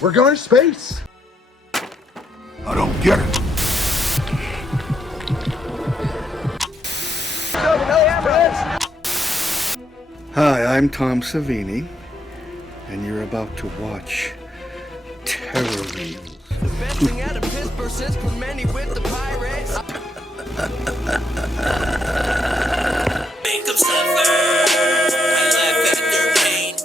We're going to space! I don't get it. Hi, I'm Tom Savini, and you're about to watch Terror Reels. The best thing out of Pittsburgh since Clemente with the Pirates. Make them suffer. I laugh at their pain.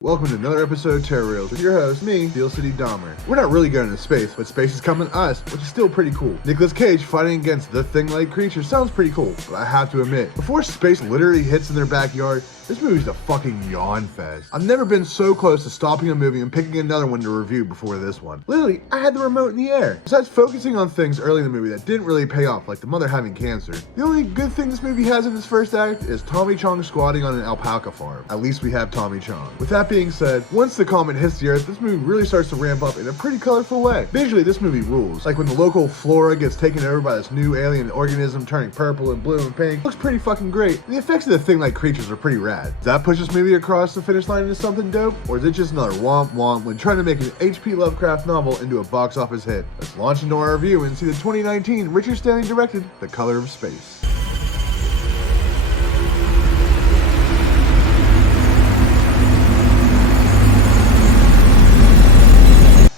Welcome to another episode of Terror Reels with your host, me, Steel City Dahmer. We're not really going to space, but space is coming to us, which is still pretty cool. Nicolas Cage fighting against the thing-like creature sounds pretty cool, but I have to admit, before space literally hits in their backyard, this movie's a fucking yawn fest. I've never been so close to stopping a movie and picking another one to review before this one. Literally, I had the remote in the air. Besides focusing on things early in the movie that didn't really pay off, like the mother having cancer, the only good thing this movie has in its first act is Tommy Chong squatting on an alpaca farm. At least we have Tommy Chong. With that being said, once the comet hits the earth, this movie really starts to ramp up in a pretty colorful way. Visually, this movie rules. Like when the local flora gets taken over by this new alien organism turning purple and blue and pink. Looks pretty fucking great. And the effects of the thing-like creatures are pretty rad. Does that push this movie across the finish line into something dope? Or is it just another womp womp when trying to make an H.P. Lovecraft novel into a box office hit? Let's launch into our review and see the 2019 Richard Stanley directed The Color of Space.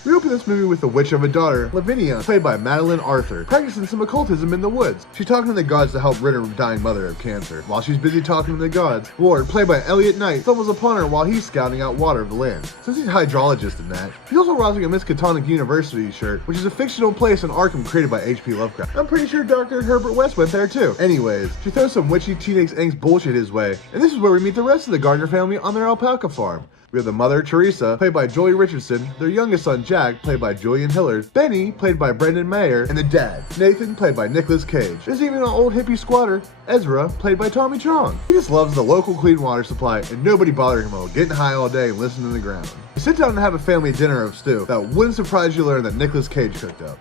We open this movie with the witch of a daughter, Lavinia, played by Madeline Arthur, practicing some occultism in the woods. She's talking to the gods to help rid her dying mother of cancer. While she's busy talking to the gods, Ward, played by Elliot Knight, stumbles upon her while he's scouting out water of the land. Since he's a hydrologist in that, he's also rocking a Miskatonic University shirt, which is a fictional place in Arkham created by H.P. Lovecraft. I'm pretty sure Dr. Herbert West went there too. Anyways, she throws some witchy teenage angst bullshit his way, and this is where we meet the rest of the Gardner family on their alpaca farm. We have the mother, Teresa, played by Joey Richardson, their youngest son, Jack, played by Julian Hillard, Benny, played by Brendan Mayer, and the dad, Nathan, played by Nicolas Cage. There's even an old hippie squatter, Ezra, played by Tommy Chong. He just loves the local clean water supply, and nobody bothering him while getting high all day and listening to the ground. We sit down and have a family dinner of stew that wouldn't surprise you to learn that Nicolas Cage cooked up.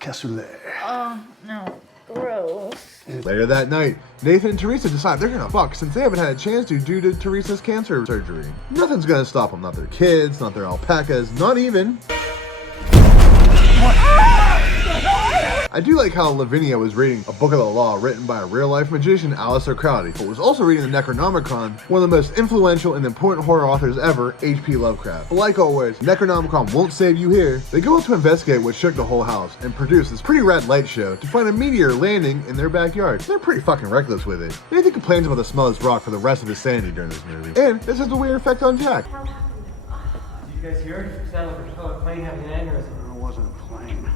Cassoulet. Oh, no. Gross. Later that night, Nathan and Teresa decide they're gonna fuck since they haven't had a chance to due to Teresa's cancer surgery. Nothing's gonna stop them, not their kids, not their alpacas, not even... I do like how Lavinia was reading a book of the law written by a real-life magician, Aleister Crowley, but was also reading the Necronomicon, one of the most influential and important horror authors ever, H.P. Lovecraft. But like always, Necronomicon won't save you here. They go out to investigate what shook the whole house and produce this pretty rad light show to find a meteor landing in their backyard. They're pretty fucking reckless with it. Nathan complains about the smell of this rock for the rest of his sanity during this movie. And this has a weird effect on Jack. Did you guys hear it? It sounded like a plane having an aneurysm. It wasn't a plane.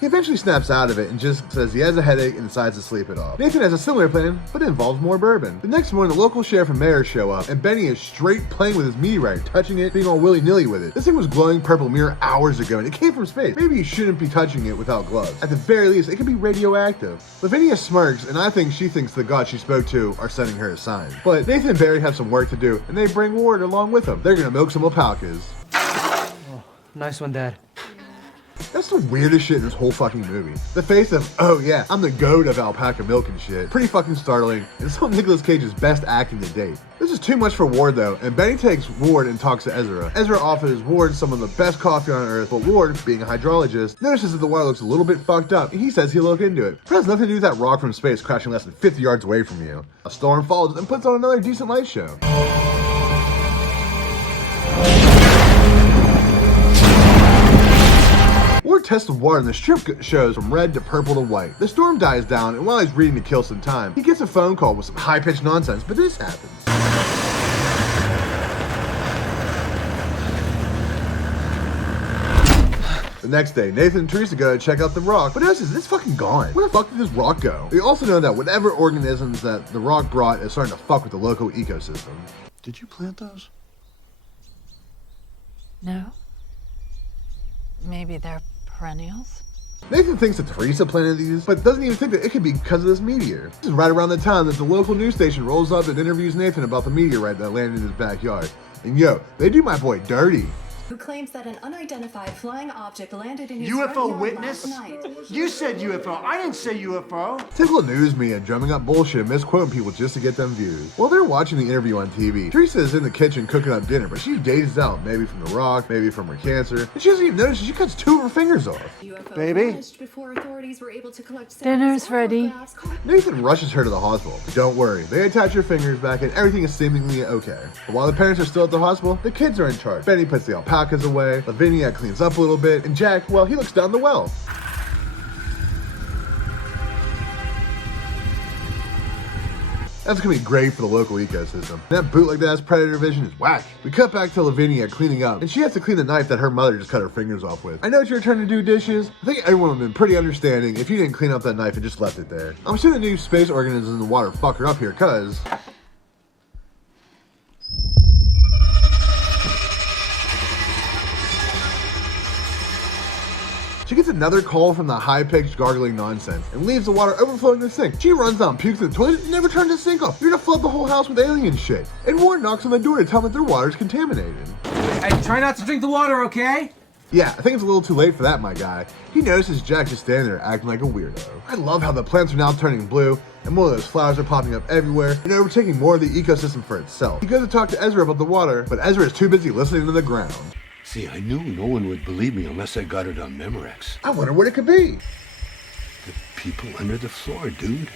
He eventually snaps out of it and just says he has a headache and decides to sleep it off. Nathan has a similar plan, but it involves more bourbon. The next morning, the local sheriff and mayor show up, and Benny is straight playing with his meteorite, touching it, being all willy-nilly with it. This thing was glowing purple mere hours ago, and it came from space. Maybe you shouldn't be touching it without gloves. At the very least, it could be radioactive. Lavinia smirks, and I think she thinks the gods she spoke to are sending her a sign. But Nathan and Barry have some work to do, and they bring Ward along with them. They're gonna milk some alpacas. Oh, nice one, Dad. That's the weirdest shit in this whole fucking movie. The face of, oh yeah, I'm the goat of alpaca milk and shit. Pretty fucking startling, and some of Nicolas Cage's best acting to date. This is too much for Ward though, and Benny takes Ward and talks to Ezra. Ezra offers Ward some of the best coffee on earth, but Ward, being a hydrologist, notices that the water looks a little bit fucked up, and he says he'll look into it. But it has nothing to do with that rock from space crashing less than 50 yards away from you. A storm follows and puts on another decent light show. Ward tests the water and the strip shows from red to purple to white. The storm dies down, and while he's reading to kill some time, he gets a phone call with some high-pitched nonsense, but this happens. The next day, Nathan and Teresa go to check out the rock, but notices it's fucking gone. Where the fuck did this rock go? We also know that whatever organisms that the rock brought is starting to fuck with the local ecosystem. Did you plant those? No? Maybe they're perennials? Nathan thinks that Teresa planted these, but doesn't even think that it could be because of this meteor. This is right around the time that the local news station rolls up and interviews Nathan about the meteorite that landed in his backyard. And yo, they do my boy dirty. who claims that an unidentified flying object landed in his UFO front yard witness? last night. You said UFO. I didn't say UFO. Typical news media drumming up bullshit and misquoting people just to get them views. While they're watching the interview on TV, Teresa is in the kitchen cooking up dinner, but she dazes out, maybe from the rock, maybe from her cancer, and she doesn't even notice she cuts 2 of her fingers off. UFO Baby? vanished before authorities were able to collect Dinner's ready. Nathan rushes her to the hospital. Don't worry, they attach her fingers back and everything is seemingly okay. But while the parents are still at the hospital, the kids are in charge. Benny puts the alpacas away, Lavinia cleans up a little bit, and Jack, well, he looks down the well. That's gonna be great for the local ecosystem. That bootleg-ass predator vision is whack. We cut back to Lavinia cleaning up, and she has to clean the knife that her mother just cut her fingers off with. I know it's your turn to do dishes. I think everyone would have been pretty understanding if you didn't clean up that knife and just left it there. I'm assuming the new space organisms in the water fuck her up here, cause... she gets another call from the high-pitched gargling nonsense and leaves the water overflowing the sink. She runs out and pukes in the toilet and never turns the sink off. You're gonna flood the whole house with alien shit. And Warren knocks on the door to tell them that their water's contaminated. Hey, try not to drink the water, okay? Yeah, I think it's a little too late for that, my guy. He notices Jack just standing there acting like a weirdo. I love how the plants are now turning blue, and more of those flowers are popping up everywhere, and overtaking more of the ecosystem for itself. He goes to talk to Ezra about the water, but Ezra is too busy listening to the ground. See, I knew no one would believe me unless I got it on Memorex. I wonder what it could be. The people under the floor, dude.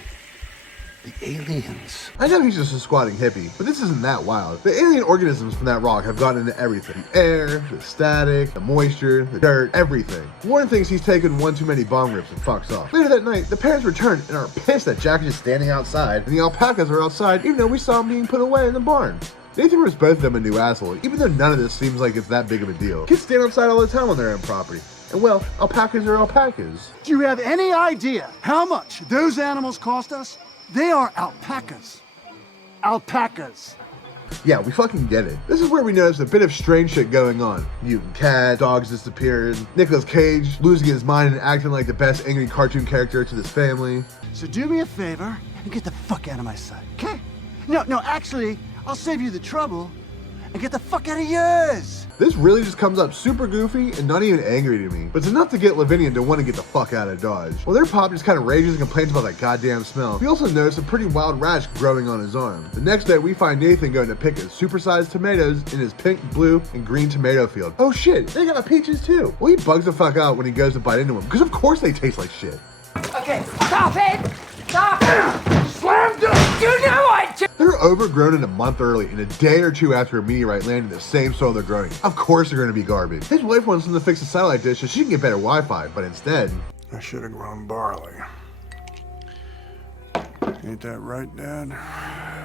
The aliens. I know he's just a squatting hippie, but this isn't that wild. The alien organisms from that rock have gotten into everything. The air, the static, the moisture, the dirt, everything. Warren thinks he's taken one too many bomb rips and fucks off. Later that night, the parents return and are pissed that Jack is just standing outside, and the alpacas are outside even though we saw them being put away in the barn. Nathan gives both of them a new asshole, even though none of this seems like it's that big of a deal. Kids stand outside all the time on their own property. And well, alpacas are alpacas. Do you have any idea how much those animals cost us? They are alpacas. Alpacas. Yeah, we fucking get it. This is where we notice a bit of strange shit going on. Mutant cat, dogs disappearing, Nicolas Cage losing his mind and acting like the best angry cartoon character to this family. So do me a favor and get the fuck out of my sight, okay? No, actually, I'll save you the trouble and get the fuck out of yours. This really just comes up super goofy and not even angry to me, but it's enough to get Lavinia to want to get the fuck out of Dodge. While their pop just kind of rages and complains about that goddamn smell, we also notice a pretty wild rash growing on his arm. The next day, we find Nathan going to pick his supersized tomatoes in his pink, blue, and green tomato field. Oh shit, they got peaches too. Well, he bugs the fuck out when he goes to bite into them, because of course they taste like shit. Okay, stop it! Stop it! Slam dunk! You know I do! They're overgrown in a month early and a day or two after a meteorite landed in the same soil they're growing. Of course they're going to be garbage. His wife wants him to fix the satellite dish so she can get better Wi-Fi, but instead... I should have grown barley. Ain't that right, Dad?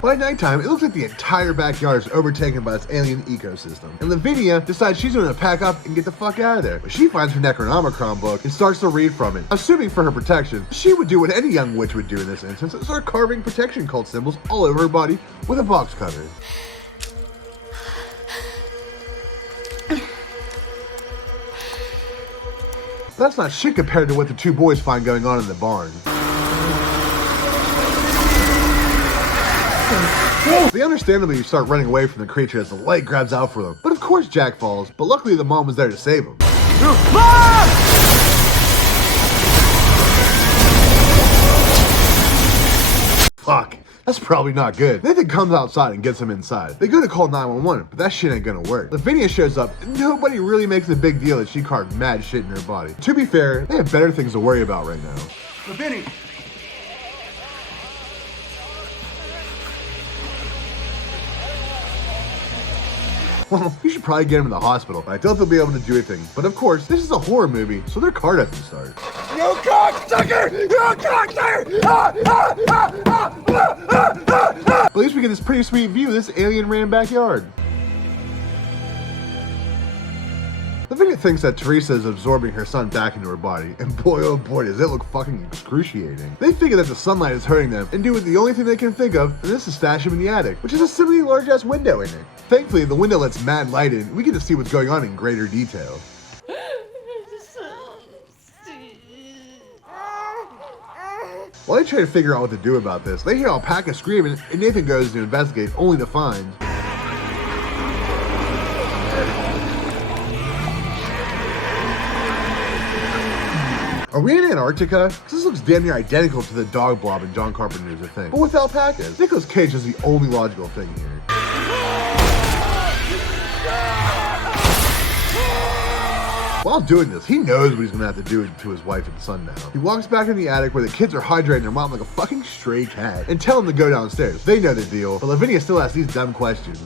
By nighttime, it looks like the entire backyard is overtaken by this alien ecosystem. And Lavinia decides she's going to pack up and get the fuck out of there. But she finds her Necronomicon book and starts to read from it. Assuming for her protection, she would do what any young witch would do in this instance and start carving protection cult symbols all over her body with a box cutter. That's not shit compared to what the two boys find going on in the barn. They understandably start running away from the creature as the light grabs out for them. But of course Jack falls, but luckily the mom was there to save him. Fuck, that's probably not good. Nathan comes outside and gets him inside. They go to call 911, but that shit ain't gonna work. Lavinia shows up, and nobody really makes a big deal that she carved mad shit in her body. To be fair, they have better things to worry about right now. Lavinia. Well, you should probably get him to the hospital, but I doubt they'll be able to do anything. But of course, this is a horror movie, so their car doesn't start. You cocksucker! You cocksucker! But at least we get this pretty sweet view of this alien ran backyard. Lavinia thinks that Teresa is absorbing her son back into her body, and boy oh boy does it look fucking excruciating. They figure that the sunlight is hurting them, and do the only thing they can think of, and this is stash him in the attic, which has a similarly large ass window in it. Thankfully, the window lets mad light in, and we get to see what's going on in greater detail. While they try to figure out what to do about this, they hear alpaca screaming, and Nathan goes to investigate, only to find... Are we in Antarctica? This looks damn near identical to the dog blob in John Carpenter's The Thing, but with alpacas. Nicolas Cage is the only logical thing here. While doing this, he knows what he's gonna have to do to his wife and son now. He walks back in the attic where the kids are hydrating their mom like a fucking stray cat and tell them to go downstairs. They know the deal, but Lavinia still asks these dumb questions.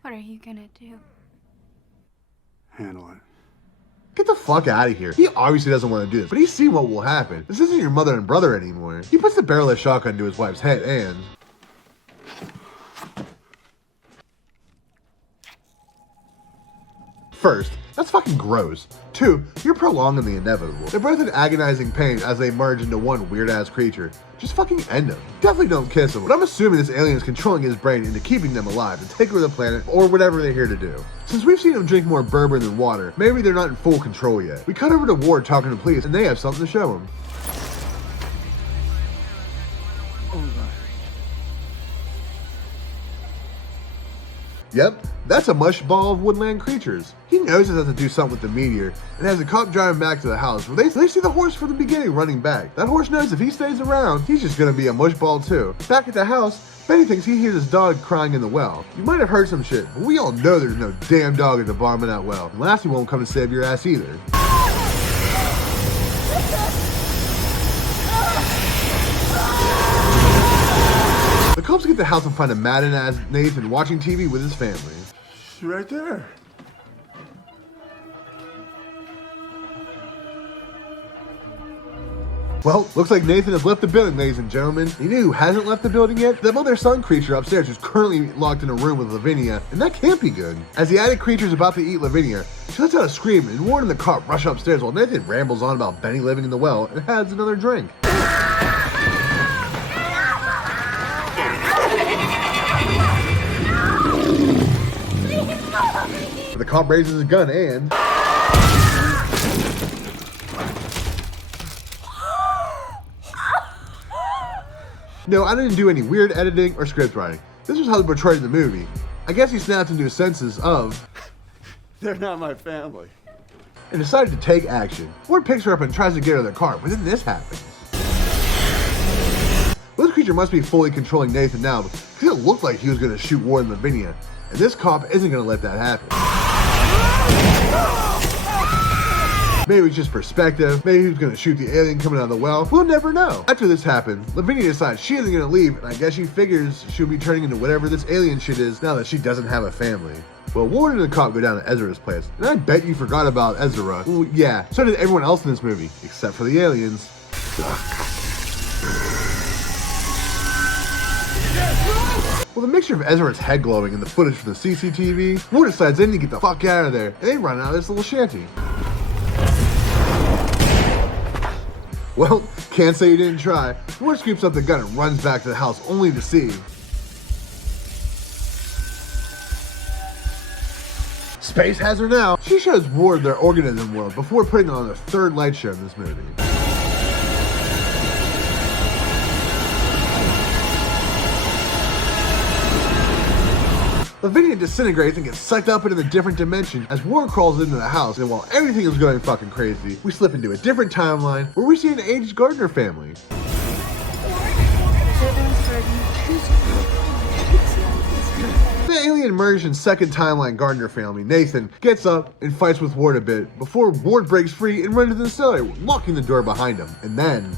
What are you gonna do? Handle it. Get the fuck out of here. He obviously doesn't want to do this, but he's seen what will happen. This isn't your mother and brother anymore. He puts the barrel of shotgun to his wife's head and... First, that's fucking gross. 2, you're prolonging the inevitable. They're both in agonizing pain as they merge into one weird-ass creature. Just fucking end him. Definitely don't kiss him, but I'm assuming this alien is controlling his brain into keeping them alive to take over the planet or whatever they're here to do. Since we've seen him drink more bourbon than water, maybe they're not in full control yet. We cut over to Ward talking to police and they have something to show him. Yep, that's a mush ball of woodland creatures. He knows he has to do something with the meteor, and has a cop driving back to the house where they see the horse from the beginning running back. That horse knows if he stays around, he's just gonna be a mush ball too. Back at the house, Benny thinks he hears his dog crying in the well. You might have heard some shit, but we all know there's no damn dog at the bottom of that well. And Lassie won't come to save your ass either. The cops get to the house and find a maddened-ass Nathan watching TV with his family. She's right there. Well, looks like Nathan has left the building, ladies and gentlemen. You know who hasn't left the building yet? The mother-son creature upstairs who's currently locked in a room with Lavinia, and that can't be good. As the attic creature is about to eat Lavinia, she lets out a scream and Ward and the cop rush upstairs while Nathan rambles on about Benny living in the well and has another drink. The cop raises his gun and... No, I didn't do any weird editing or script writing. This was how they portrayed in the movie. I guess he snapped into his senses of... They're not my family. And decided to take action. Ward picks her up and tries to get her in the car, but then this happens. Well, this creature must be fully controlling Nathan now because it looked like he was going to shoot Ward and Lavinia. And this cop isn't going to let that happen. Maybe it's just perspective. Maybe he was going to shoot the alien coming out of the well. We'll never know. After this happened, Lavinia decides she isn't going to leave, and I guess she figures she'll be turning into whatever this alien shit is now that she doesn't have a family. Well, Ward and the cop go down to Ezra's place, and I bet you forgot about Ezra. Well, yeah, so did everyone else in this movie, except for the aliens. Well, the mixture of Ezra's head glowing and the footage from the CCTV, Ward decides they need to get the fuck out of there, and they run out of this little shanty. Well, can't say you didn't try. Ward scoops up the gun and runs back to the house only to see... Space has her now. She shows Ward their organism world before putting on the third light show in this movie. Lavinia disintegrates and gets sucked up into the different dimension as Ward crawls into the house, and while everything is going fucking crazy, we slip into a different timeline where we see an aged Gardner family. The alien merged in second timeline Gardner family, Nathan, gets up and fights with Ward a bit before Ward breaks free and runs into the cellar, locking the door behind him. And then...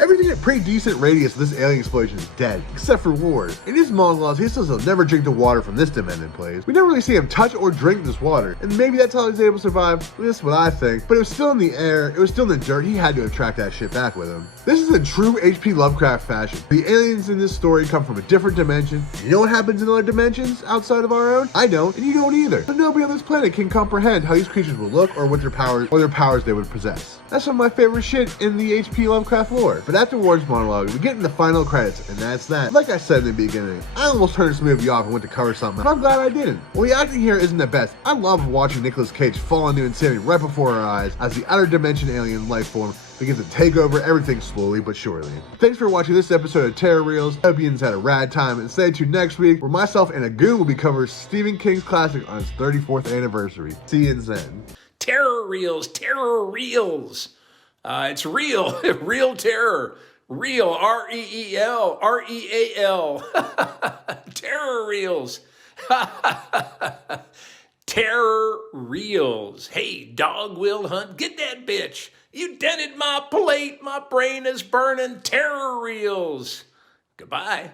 everything at pretty decent radius of this alien explosion is dead, except for Ward. In his monologues, he says he'll never drink the water from this demented place. We never really see him touch or drink this water, and maybe that's how he's able to survive. Well, this is what I think, but it was still in the air, it was still in the dirt, he had to have tracked that shit back with him. This is in true H.P. Lovecraft fashion. The aliens in this story come from a different dimension. You know what happens in other dimensions outside of our own? I don't, and you don't either. So nobody on this planet can comprehend how these creatures will look or what their powers they would possess. That's some of my favorite shit in the H.P. Lovecraft lore. But after Ward's monologue, we get in the final credits, and that's that. Like I said in the beginning, I almost turned this movie off and went to cover something, but I'm glad I didn't. Well, the acting here isn't the best. I love watching Nicolas Cage fall into insanity right before our eyes as the outer dimension alien life form begins to take over everything slowly but surely. Thanks for watching this episode of Terror Reels. Hope you had a rad time, and stay tuned next week where myself and a goon will be covering Stephen King's classic on its 34th anniversary. See you then. Terror Reels, Terror Reels. It's real, real terror. Real, R-E-E-L, R-E-A-L. Terror Reels. Terror Reels. Hey, Dog Will Hunt, get that bitch. You dented my plate. My brain is burning. Terror Reels. Goodbye.